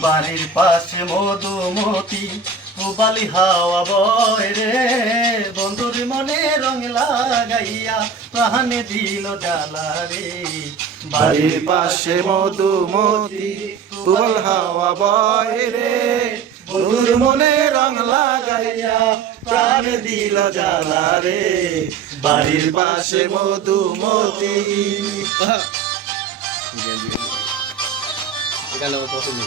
বাড়ির পাশে মধুমতি পুবালি হাওয়া বয় রে, বন্ধুর মনে রং লাগাইয়া প্রাণে দিল জ্বালা রে। বাড়ির পাশে মধুমতি পুবাল হাওয়া বয় রে, বন্ধুর মনে রং লাগাইয়া প্রাণ দিল জ্বালা রে। বাড়ির পাশে মধুমতি। গান আমার পছন্দ।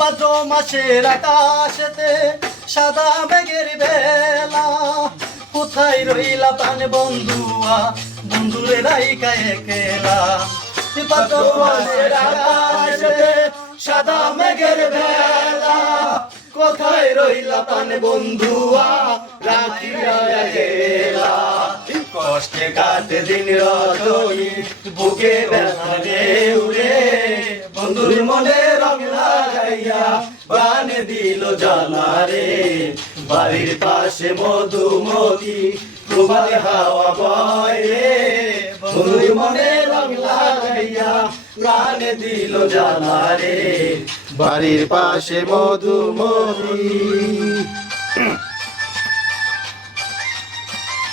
ভাদ্র মাসের আকাশেতে সাদা মেঘের বেলা, কোথায় রইলা প্রাণ বন্ধুয়া, বন্ধুরে রাইকা একলা। ভাদ্র মাসের আকাশেতে সাদা মেঘের বেলা, কোথায় রইলা প্রাণ বন্ধুয়া, রাখিয়া গেলা। কষ্টে কাটে দিন রজনী, বুকে ব্যথা ঢেউরে, বন্ধুর মনে রং লাগাইয়া প্রাণ দিল জ্বালা রে। বাড়ির পাশে মধুমতি প্রবালে হাওয়া বয় রে, বন্ধুর মনে রং লাগাইয়া প্রাণ দিল জ্বালা রে। বাড়ির পাশে মধুমতি।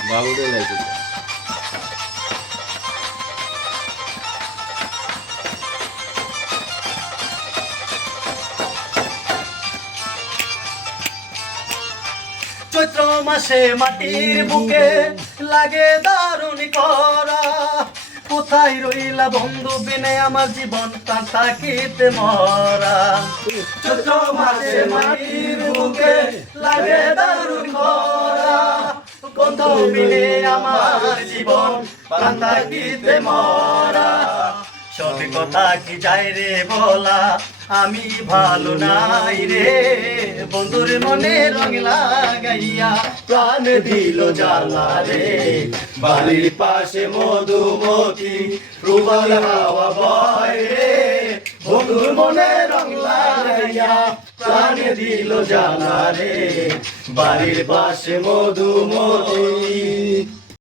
বাবুদের লাগছে। চৈত্র মাসে মাটির বুকে লাগে দারুণ করা, কোথায় রইলা বন্ধু বিনে আমার জীবন প্রাণ থাকিতে মরা। চৈত্র মাসে মাটির বুকে লাগে দারুণ করা, বন্ধু বিনে আমার জীবন প্রাণ থাকিতে মরা। সব কথা কি যায় রে বলা, আমি ভালো নাই রে, বন্ধুর মনে রং লাগাইয়া প্রাণ দিল জ্বালা রে। বাড়ির পাশে মধুমতি প্রবাল হাওয়া বয় রে, বন্ধুর মনে রং লাগাইয়া প্রাণ দিল জ্বালা রে। বাড়ির পাশে মধুমতি।